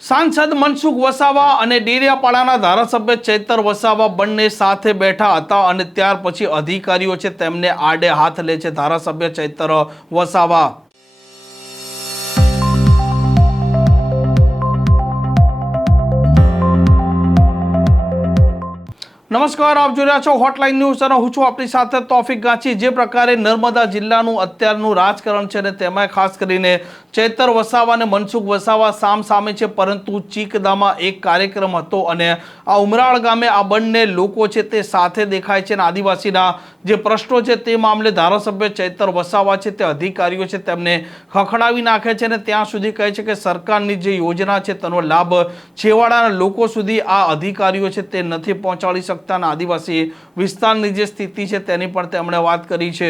सांसद मनसुख वसावा અને ડેડિયાપાડાના ધારાસભ્ય ચૈતર વસાવા બંને સાથે બેઠા હતા અને ત્યાર પછી અધિકારીઓ છે તેમને આડે હાથ લે છે ધારાસભ્ય ચૈતર વસાવા। નમસ્કાર, આપ જોઈ રહ્યા છો હોટલાઇન ન્યૂઝ અને હું છું આપણી સાથે તોફિક ગાંચી। જે પ્રકારે નર્મદા જિલ્લાનું અત્યારનું રાજકારણ છે ને તેમાં ખાસ કરીને ચૈતર વસાવા અને મનસુખ વસાવા સામ સામે છે, પરંતુ ચીકદામાં એક કાર્યક્રમ હતો અને આ ઉમરાળ ગામે આ બંને લોકો છે તે સાથે દેખાય છે અને આદિવાસીના જે પ્રશ્નો છે તે મામલે ધારાસભ્ય ચૈતર વસાવા છે તે અધિકારીઓ છે તેમને ખખડાવી નાખે છે અને ત્યાં સુધી કહે છે કે સરકારની જે યોજના છે તેનો લાભ છેવાડાના લોકો સુધી આ અધિકારીઓ છે તે નથી પહોંચાડી શકતા। આદિવાસી વિસ્તારની જે સ્થિતિ છે તેની પણ તેમણે વાત કરી છે।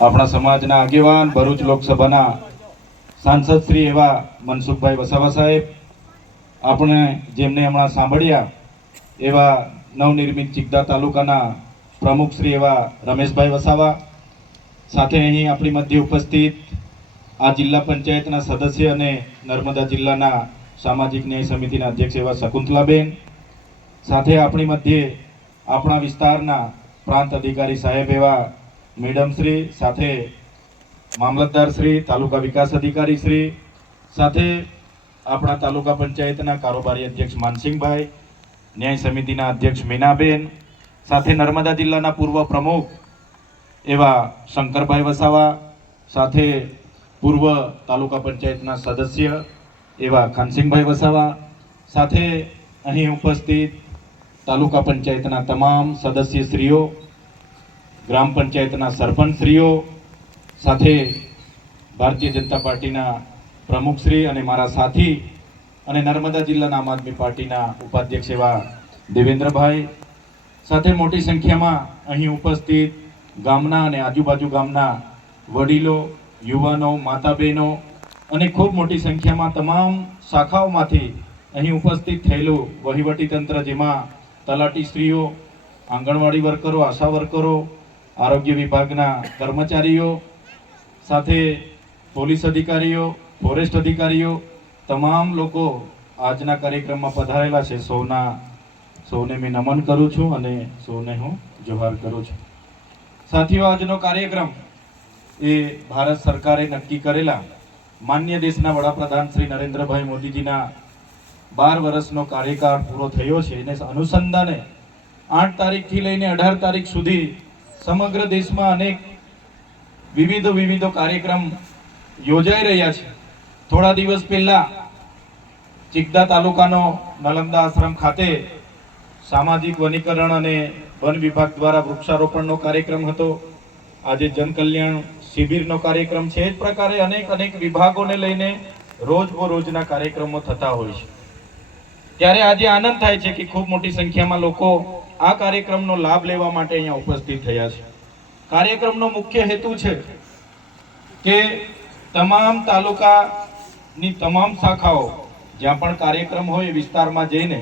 આપણા સમાજના આગેવાન ભરૂચ લોકસભાના સાંસદ શ્રી એવા મનસુખભાઈ વસાવા સાહેબ, આપણે જેમને હમણાં સાંભળ્યા એવા નવનિર્મિત ચિકદા તાલુકાના પ્રમુખ શ્રી એવા રમેશભાઈ વસાવા, સાથે અહીં આપણી મધ્ય ઉપસ્થિત આ જિલ્લા પંચાયતના સદસ્ય અને નર્મદા જિલ્લાના સામાજિક ન્યાય સમિતિના અધ્યક્ષ એવા શકુંતલાબેન, સાથે આપણી મધ્યે આપણા વિસ્તારના પ્રાંત અધિકારી સાહેબ એવા મેડમ શ્રી, સાથે મામલતદાર શ્રી, તાલુકા વિકાસ અધિકારી શ્રી, સાથે આપણા તાલુકા પંચાયતના કારોબારી અધ્યક્ષ માનસિંહભાઈ, ન્યાય સમિતિના અધ્યક્ષ મીનાબેન, સાથે નર્મદા જિલ્લાના પૂર્વ પ્રમુખ એવા શંકરભાઈ વસાવા, સાથે પૂર્વ તાલુકા પંચાયતના સદસ્ય એવા ખાનસિંહભાઈ વસાવા, સાથે અહીં ઉપસ્થિત તાલુકા પંચાયતના તમામ સદસ્યશ્રીઓ, ગ્રામ પંચાયતના સરપંચશ્રીઓ, સાથે ભારતીય જનતા પાર્ટીના પ્રમુખશ્રી અને મારા સાથી અને નર્મદા જિલ્લાના આમ આદમી પાર્ટીના ઉપાધ્યક્ષ એવા દેવેન્દ્રભાઈ, સાથે મોટી સંખ્યામાં અહીં ઉપસ્થિત ગામના અને આજુબાજુ ગામના વડીલો, યુવાનો, માતા બહેનો અને ખૂબ મોટી સંખ્યામાં તમામ શાખાઓમાંથી અહીં ઉપસ્થિત થયેલું વહીવટી તંત્ર, જેમાં તલાટીશ્રીઓ, આંગણવાડી વર્કરો, આશા વર્કરો, આરોગ્ય વિભાગના કર્મચારીઓ, સાથે પોલીસ અધિકારીઓ, ફોરેસ્ટ અધિકારીઓ, તમામ લોકો આજના કાર્યક્રમમાં પધારેલા છે। સૌને મેં નમન કરું છું અને સૌને હું જોહાર કરું છું। સાથીઓ, આજનો કાર્યક્રમ એ ભારત સરકારે નક્કી કરેલા માન્ય દેશના વડાપ્રધાન શ્રી નરેન્દ્રભાઈ મોદીજીના 12 વર્ષનો કાર્યકાળ પૂરો થયો છે એને અનુસંધાને 8 તારીખથી લઈને 18 તારીખ સુધી સમગ્ર દેશમાં અનેક વિવિધ કાર્યક્રમ યોજાઈ રહ્યા છે। થોડા દિવસ પહેલા ચિકદા તાલુકાનો નલંદા આશ્રમ ખાતે સામાજિક વનીકરણ અને વન વિભાગ દ્વારા વૃક્ષારોપણનો કાર્યક્રમ હતો। આજે જનકલ્યાણ શિબિરનો કાર્યક્રમ છે। એ જ પ્રકારે અનેક વિભાગોને લઈને રોજના કાર્યક્રમો થતા હોય છે। ત્યારે આજે આનંદ થાય છે કે ખૂબ મોટી સંખ્યામાં લોકો આ કાર્યક્રમનો લાભ લેવા માટે અહીંયા ઉપસ્થિત થયા છે। કાર્યક્રમનો મુખ્ય હેતુ છે કે તમામ તાલુકાની તમામ શાખાઓ જ્યાં પણ કાર્યક્રમ હોય એ વિસ્તારમાં જઈને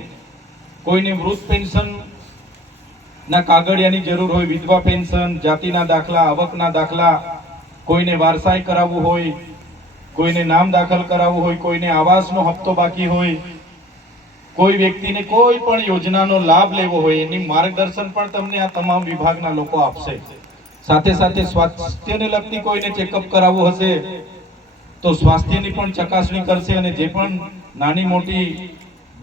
કોઈને વૃદ્ધ પેન્શન ના કાગળિયાની જરૂર હોય, વિધવા પેન્શન, જાતિના દાખલા, આવકના દાખલા, કોઈને વારસાઈ કરાવવું હોય, કોઈને નામ દાખલ કરાવવું હોય, કોઈને આવાસનો હપ્તો બાકી હોય, કોઈ વ્યક્તિને કોઈ પણ યોજનાનો લાભ લેવો હોય, એની માર્ગદર્શન પણ તમને આ તમામ વિભાગના લોકો આપશે। સાથે સ્વાસ્થ્યને લગતી કોઈને ચેકઅપ કરાવવું હશે તો સ્વાસ્થ્યની પણ ચકાસણી કરશે અને જે પણ નાની મોટી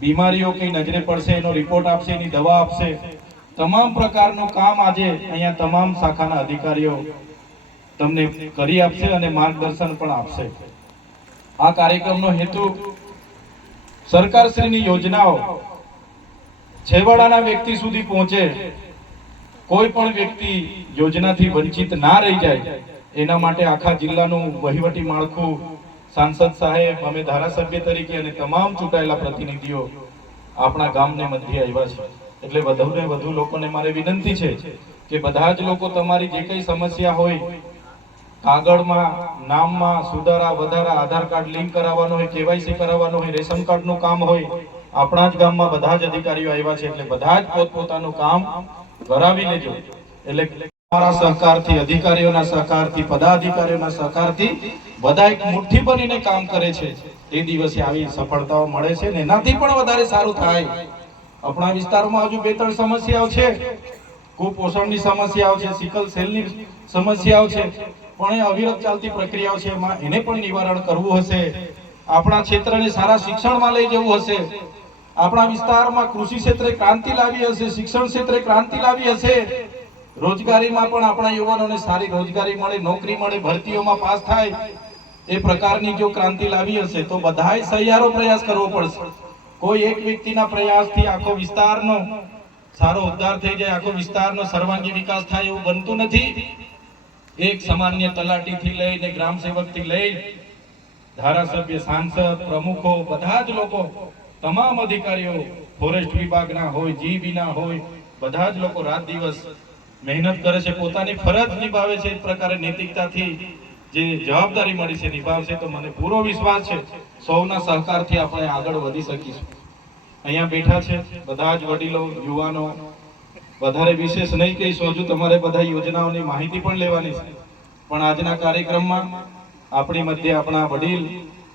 બીમારીઓ કઈ નજરે પડશે એનો રિપોર્ટ આપશે, એની દવા આપશે। તમામ પ્રકારનું કામ આજે અહીંયા તમામ શાખાના અધિકારીઓ તમને કરી આપશે અને માર્ગદર્શન પણ આપશે। આ કાર્યક્રમનો હેતુ સરકારશ્રીની યોજનાઓ છેવાડાના વ્યક્તિ સુધી પહોંચે, કોઈ પણ વ્યક્તિ યોજનાથી વંચિત ના રહી જાય, એના માટે આખા જિલ્લાનું વહીવટી માળખું સાંસદ સાહેબ, અમે ધારાસભ્ય તરીકે અને તમામ ચૂંટાયેલા પ્રતિનિધિઓ આપણા ગામને મધ્ય આવ્યા છે। એટલે વધુને વધુ લોકોને મારે વિનંતી છે કે બધા જ લોકો તમારી જે કઈ સમસ્યા હોય, કાગળમાં, નામમાં સુધારા વધારા, આધાર કાર્ડ લિંક કરાવવાનો હોય, કેવાયસી કરાવવાનો હોય, રેશન કાર્ડનું કામ હોય, આપણા જ ગામમાં બધા જ અધિકારીઓ આવ્યા છે, એટલે બધા જ પોતપોતાનું કામ કરાવી લેજો। એટલે અમારા સહકારથી, અધિકારીઓના સહકારથી, પદાધિકારીઓના સહકારથી બધા એક મુઠ્ઠી બનીને કામ કરે છે। તે દિવસે આવી સફળતાઓ મળે છે ને એનાથી પણ વધારે સારું થાય. આપણા વિસ્તારમાં હજુ 2-3 સમસ્યાઓ છે. કુપોષણની સમસ્યાઓ છે, સિકલ સેલની સમસ્યાઓ છે, પણ એ અવિરત ચાલતી પ્રક્રિયાઓ છે. એમાં એને પણ નિવારણ કરવું હશે. આપણા ક્ષેત્રને સારા શિક્ષણમાં લઈ જવું હશે. આપણા વિસ્તારમાં કૃષિ ક્ષેત્રે ક્રાંતિ લાવી હશે, શિક્ષણ ક્ષેત્રે ક્રાંતિ લાવી હશે, રોજગારીમાં પણ આપણા યુવાનોને સારી રોજગારી મળે, નોકરી મળે, ભરતીઓમાં પાસ થાય, એ પ્રકારની જો ક્રાંતિ લાવી હશે તો બધાય સહિયારો પ્રયાસ કરવો પડશે. કોઈ એક વ્યક્તિના પ્રયાસથી આખો વિસ્તારનો સારો ઉદ્ધાર થઈ જાય, આખો વિસ્તારનો સર્વાંગી વિકાસ થાય એવું બનતું નથી. એક સામાન્ય તલાટીથી લઈને ગ્રામ સેવકથી લઈ ધારાસભ્ય, સાંસદ, પ્રમુખો, બધા જ લોકો, તમામ અધિકારીઓ, ફોરેસ્ટ વિભાગના હોય, જીબીના હોય, બધા જ લોકો રાત દિવસ મહેનત કરે છે, પોતાની ફરજ નિભાવે છે. એ પ્રકારે નૈતિકતાથી જે જવાબદારી મળી છે નિભાવશે તો મને પૂરો વિશ્વાસ છે સૌના સહકારથી આપણે આગળ વધી શકીશું. અહીંયા બેઠા છે બધા જ વડીલો, યુવાનો, વધારે વિશેષ નહીં કહીશું. હજુ તમારે બધા યોજનાઓની માહિતી પણ લેવાની છે. પણ આજના કાર્યક્રમમાં આપણી મધ્ય આપણા વડીલ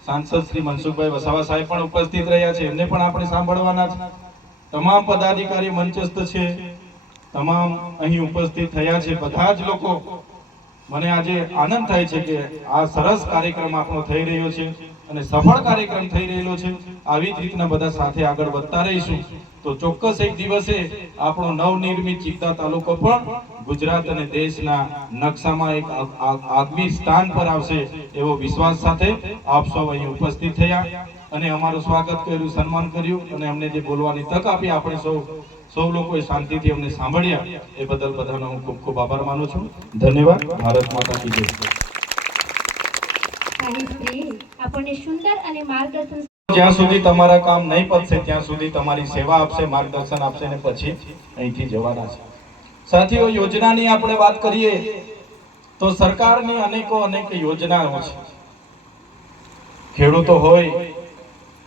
સાંસદ શ્રી મનસુખભાઈ વસાવા સાહેબ પણ ઉપસ્થિત રહ્યા છે. એમને પણ આપણે સાંભળવાના છે. તમામ પદાધિકારી મંચસ્થ છે, તમામ અહીં ઉપસ્થિત થયા છે બધા જ લોકો. મને આજે આનંદ થાય છે કે આ સરસ કાર્યક્રમ આપણો થઈ રહ્યો છે અને સફળ કાર્યક્રમ થઈ રહેલો છે. આવી જ રીતના બધા સાથે આગળ વધતા રહીશું તો ચોક્કસ એક દિવસે આપણો નવનિર્મિત ચિત્તા તાલુકો પણ ગુજરાત અને દેશના નકશામાં એક આગવી સ્થાન પર આવશે એવો વિશ્વાસ સાથે આપ સૌ અહીં ઉપસ્થિત થયા અને અમારું સ્વાગત કર્યું, સન્માન કર્યું અને અમને જે બોલવાની તક આપી, આપણે સૌ લોકોએ શાંતિથી અમને સાંભળ્યા, એ બદલ બધાનો હું ખૂબ ખૂબ આભાર માનું છું. ધન્યવાદ. ભારત માતા કી જય. આપણને સુંદર અને માર્ગદર્શન જ્યાં સુધી તમારા કામ નહીં પતશે ત્યાં સુધી તમારી સેવા આપશે, માર્ગદર્શન આપશે અને પછી અહીંથી જવાના છે. સાથીઓ, યોજનાની આપણે વાત કરીએ તો સરકારની અનેક યોજનાઓ છે. ખેડૂતો હોય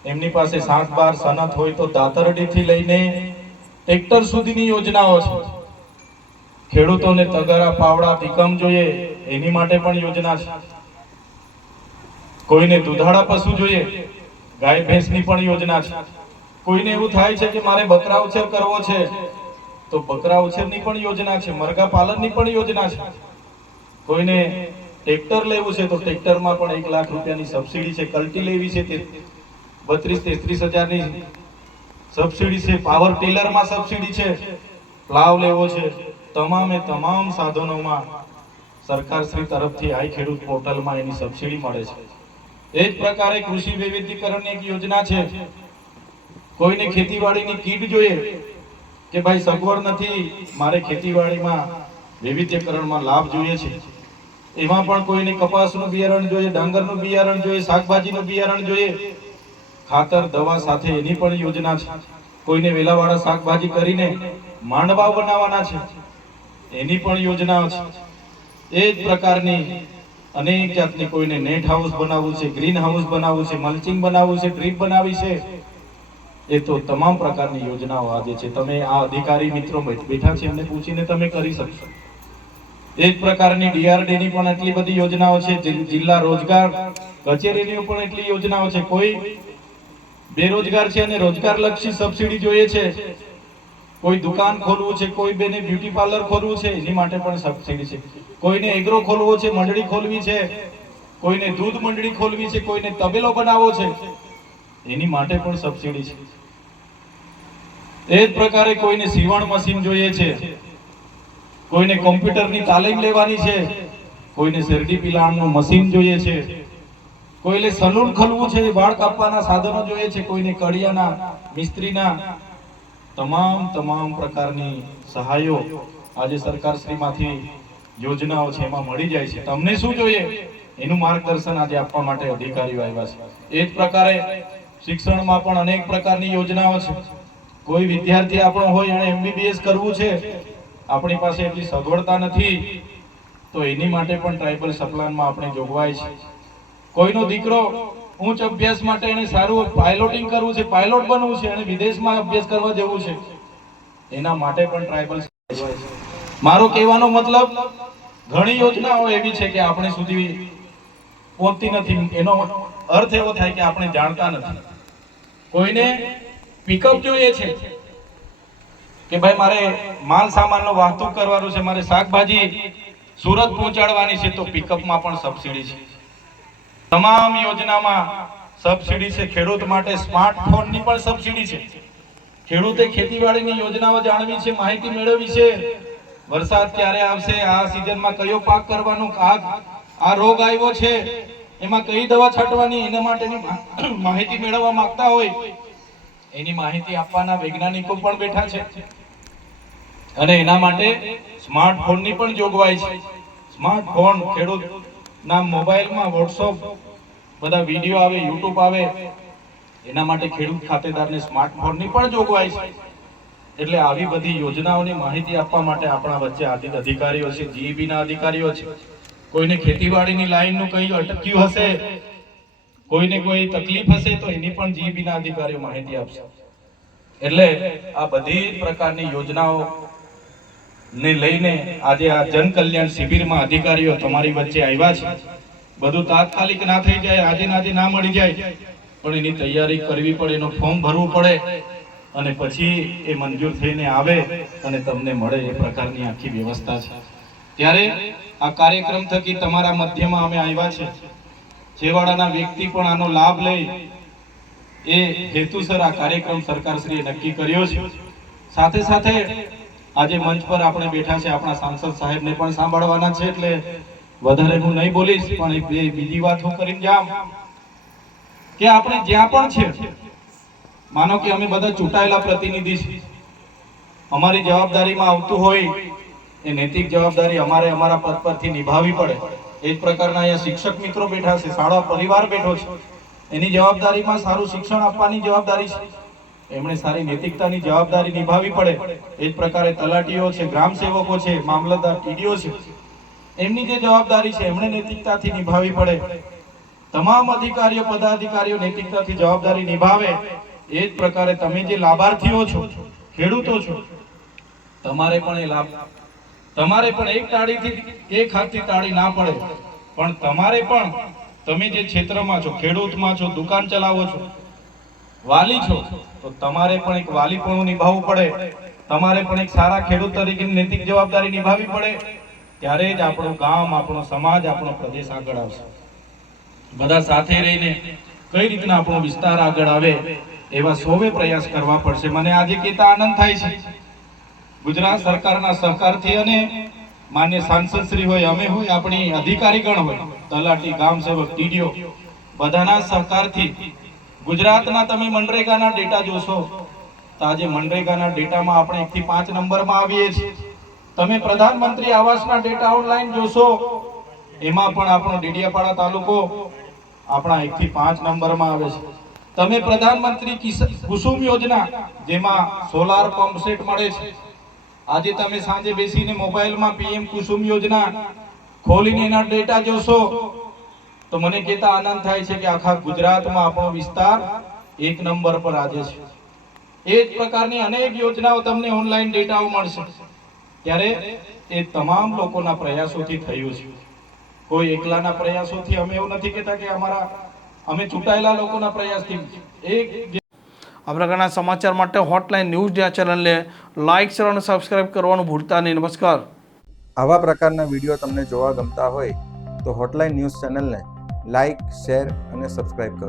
એમની પાસે 7-12 સનત હોય તો દાતરડીથી લઈને ટ્રેક્ટર સુધીની યોજનાઓ છે. ખેડૂતોને તગારા, પાવડા, પિકમ જોઈએ એની માટે પણ યોજના છે. કોઈને દુધાળા પશુ જોઈએ, ગાય ભેંસની પણ યોજના છે. કોઈને એવું થાય છે કે મારે બકરા ઉછેર કરવો છે તો બકરા ઉછેરની પણ યોજના છે, મરઘા પાલનની પણ યોજના છે. કોઈને ટ્રેક્ટર લેવું છે તો ટ્રેક્ટરમાં પણ 1 લાખ રૂપિયાની સબસિડી છે. કલ્ટી લેવી છે તે 32-33 હજારની સબસિડી છે. પાવર ટીલરમાં સબસિડી છે. પ્લાવ લેવો છે, તમામે તમામ સાધનોમાં સરકારશ્રી તરફથી આઈ ખેડૂત પોર્ટલમાં એની સબસિડી મળે છે. એ જ પ્રકારે કૃષિ વૈવિધ્યકરણની એક યોજના છે. કોઈને ખેતીવાડીની કીટ જોઈએ કે ભાઈ સગવડ નથી, મારે ખેતીવાડીમાં વૈવિધ્યકરણમાં લાભ જોઈએ છે, એમાં પણ કોઈને કપાસનું બિયારણ જોઈએ, ડાંગરનું બિયારણ જોઈએ, શાકભાજીનું બિયારણ જોઈએ, ખાતર, દવા સાથે એની પણ યોજના છે. કોઈને વેલાવાળા શાકભાજી કરીને માંડવા બનાવવાના છે, એની પણ યોજનાઓ છે. એ જ પ્રકારની અનેક જાતની, કોઈને નેટ હાઉસ બનાવવું છે, ગ્રીન હાઉસ બનાવવું છે, મલ્ચિંગ બનાવવું છે, ડ્રીપ બનાવી છે, એ તો તમામ પ્રકારની યોજનાઓ આજે છે. તમે આ અધિકારી મિત્રો બેઠા છે એમને પૂછીને તમે કરી શકશો. એ જ પ્રકારની ડીઆરડીની પણ એટલી બધી યોજનાઓ છે. જિલ્લા રોજગાર કચેરીની પણ એટલી યોજનાઓ છે. કોઈ બેરોજગાર છે અને રોજગારલક્ષી સબસિડી જોઈએ છે, કોઈ દુકાન ખોલવું છે, કોઈ બેને બ્યુટી પાર્લર ખોલવું છે, એની માટે પણ સબસિડી છે. કોઈને એગ્રો ખોલવો છે, મંડળી ખોલવી છે, કોઈને દૂધ મંડળી ખોલવી છે, કોઈને તબેલો બનાવવો છે, એની માટે પણ સબસિડી છે. એ જ પ્રકારે કોઈને સીવણ મશીન જોઈએ છે, કોઈને કોમ્પ્યુટરની તાલીમ લેવાની છે, કોઈને શેરડી પિલાણનું મશીન જોઈએ છે, કોઈને સલૂન ખોલવું છે, વાળ કાપવાના સાધનો જોઈએ છે, કોઈને કડિયાના, મિસ્ત્રીના, તમામ પ્રકારની સહાયો આજે સરકારશ્રીમાંથી યોજનાઓ છે એમાં મળી જાય છે. તમને શું જોઈએ એનું માર્ગદર્શન આજે આપવા માટે અધિકારીઓ આવ્યા છે. એ જ પ્રકારે શિક્ષણમાં પણ અનેક પ્રકારની યોજનાઓ છે. કોઈ વિદ્યાર્થી આપણો હોય અને MBBS કરવું છે, આપણી પાસે એટલી સગવડતા નથી તો એની માટે પણ ટ્રાઇબલ સપ્લાનમાં આપણે જોગવાઈ છે. કોઈનો દીકરો ઉચ્ચ અભ્યાસ માટે એને સારું પાયલોટિંગ કરવું છે, પાયલોટ બનવું છે અને વિદેશમાં અભ્યાસ કરવા જવું છે, એના માટે પણ ટ્રાઇબલ. મારો કહેવાનો મતલબ ઘણી યોજનાઓ એવી છે કે આપણે સુધી પહોંચતી નથી. એનો અર્થ એવો થાય કે આપણે જાણતા નથી. કોઈને પિકઅપ જોઈએ છે કે ભાઈ મારે માલ સામાનનો વાહતુક કરવાનું છે, મારે શાકભાજી સુરત પહોંચાડવાની છે, તો પિકઅપમાં પણ સબસિડી છે. તમામ યોજનામાં સબસિડી છે. ખેડૂત માટે સ્માર્ટફોનની પણ સબસિડી છે. ખેડૂતે ખેતીવાડીની યોજનાઓ જાણવી છે, માહિતી મેળવવી છે. વરસાદ ક્યારે આવશે, આ સિઝનમાં કયો પાક કરવાનો, આ રોગ આવ્યો છે એમાં કઈ દવા છાંટવાની, એના માટેની માહિતી મેળવવા માંગતા હોય એની માહિતી આપવાના વૈજ્ઞાનિકો પણ બેઠા છે. અને એના માટે સ્માર્ટફોનની પણ જોગવાઈ છે. સ્માર્ટફોન ખેડૂતના મોબાઈલમાં વોટ્સઅપ બધા વિડીયો આવે, યુટ્યુબ આવે, એના માટે ખેડૂત ખાતેદારને સ્માર્ટફોનની પણ જોગવાઈ છે. એટલે આવી બધી યોજનાઓની માહિતી આપવા માટે આપણા વચ્ચે અધિકારીઓ છે, જીઈબી ના અધિકારીઓ છે. કોઈને ખેતીવાડીની લાઈનનું કંઈ અટક્યું હશે, કોઈને કોઈ તકલીફ હશે, તો એની પણ જીઈબી ના અધિકારીઓ માહિતી આપશે. એટલે આ બધી પ્રકારની યોજનાઓ ને લઈને આજે આ જન કલ્યાણ શિબિરમાં અધિકારીઓ તમારી વચ્ચે આવ્યા છે. બધું તાત્કાલિક ના થઈ જાય, આજે ના આજે ના મળી જાય, પણ એની તૈયારી કરવી પડે, એનું ફોર્મ ભરવું પડે અને પછી એ મંજૂર થઈને આવે અને તમને મળે, એ પ્રકારની આખી વ્યવસ્થા છે. ત્યારે આ કાર્યક્રમ થકી તમારા મધ્યમાં અમે આવ્યા છે. છેવાડાના વ્યક્તિ પણ આનો લાભ લે એ હેતુસર આ કાર્યક્રમ સરકારશ્રીએ નક્કી કર્યો છે. સાથે સાથે આજે મંચ પર આપણે બેઠા છે, આપણા સાંસદ સાહેબને પણ સાંભળવાના છે, એટલે વધારે હું નહીં બોલીશ, પણ એક બીજી વાત હું કરીને જામ કે આપણે જ્યાં પણ છે, માનો કે અમે બધા ચૂંટાયેલા પ્રતિનિધિ છીએ, અમારી જવાબદારીમાં આવતું હોય એ નૈતિક જવાબદારી અમારે અમારા પદ પરથી નિભાવવી પડે. એ જ પ્રકારના અહીંયા શિક્ષક મિત્રો બેઠા છે, શાળા પરિવાર બેઠો છે, એની જવાબદારીમાં સારું શિક્ષણ આપવાની જવાબદારી છે, એમણે સારી નૈતિકતાની જવાબદારી નિભાવવી પડે. એ જ પ્રકારે તલાટીઓ છે, ગ્રામ સેવકો છે, મામલતદાર, ટીડીઓ છે, એમની જે જવાબદારી છે એમણે નૈતિકતાથી નિભાવવી પડે. તમામ અધિકારીઓ, પદાધિકારીઓ નૈતિકતાથી જવાબદારી નિભાવે. એ જ પ્રકારે તમે જે લાભાર્થીઓ છો, ખેડૂતો છો, તમારે પણ એ લાભ, તમારે પણ એક તાળીથી એક હાથથી તાળી ના પડે, પણ તમારે પણ, તમે જે ક્ષેત્રમાં છો, ખેડૂતમાં છો, દુકાન ચલાવો છો, વાલી છો, તો તમારે પણ એક વાલીપણું નિભાવવું પડે. તમારે પણ એક સારા ખેડૂત તરીકેની નૈતિક જવાબદારી નિભાવવી પડે. ત્યારે જ આપણું ગામ, આપણો સમાજ, આપણો પ્રદેશ આગળ આવશે. બધા સાથે રહીને કઈ રીતના આપણો વિસ્તાર આગળ આવે એવા સૌએ પ્રયાસ કરવા પડશે. મને આજે કહેતા આનંદ થાય છે, ગુજરાત સરકારના સહકારથી અને માન્ય સાંસદ શ્રી હોય, અમે હોય, આપણી અધિકારીગણ હોય, તલાટી, ગ્રામ સેવક, ટીડીઓ, બધાના સહકારથી ગુજરાતના તમે મનરેગાના ડેટા જોશો તો આજે મનરેગાના ડેટામાં આપણે 1 થી 5 નંબરમાં આવીએ છીએ. તમે પ્રધાનમંત્રી આવાસના ડેટા ઓનલાઈન જોશો, એમાં પણ આપણો ડેડિયાપાડા તાલુકો આપણા 1 થી 5 નંબરમાં આવે છે. તમે પ્રધાનમંત્રી કુસુમ યોજના, જેમાં સોલાર પંપ સેટ મળે છે, આજે તમે સાંજે બેસીને મોબાઈલમાં પીએમ કુસુમ યોજના ખોલીને એના ડેટા જોશો તો મને કહેતા આનંદ થાય છે કે આખા ગુજરાતમાં આપણો વિસ્તાર 1 નંબર પર આજે છે. એ જ પ્રકારની અનેક યોજનાઓ તમને ઓનલાઈન ડેટાઓ મળશે. ત્યારે એ તમામ લોકોના પ્રયાસોથી થયું છે. કોઈ એકલાના પ્રયાસોથી અમે એવું નથી કહેતા કે અમે ચૂંટાયેલા લોકોના પ્રયાસથી. આ પ્રકારના સમાચાર માટે હોટલાઇન ન્યૂઝ ડે ચેનલને લાઇક, શેર અને સબસ્ક્રાઇબ કરવાનું ભૂલતા નહીં. નમસ્કાર. આવા પ્રકારના વિડીયો તમને જોવા ગમતા હોય તો હોટલાઇન ન્યૂઝ ચેનલને લાઇક, શેર અને સબસ્ક્રાઇબ કરો.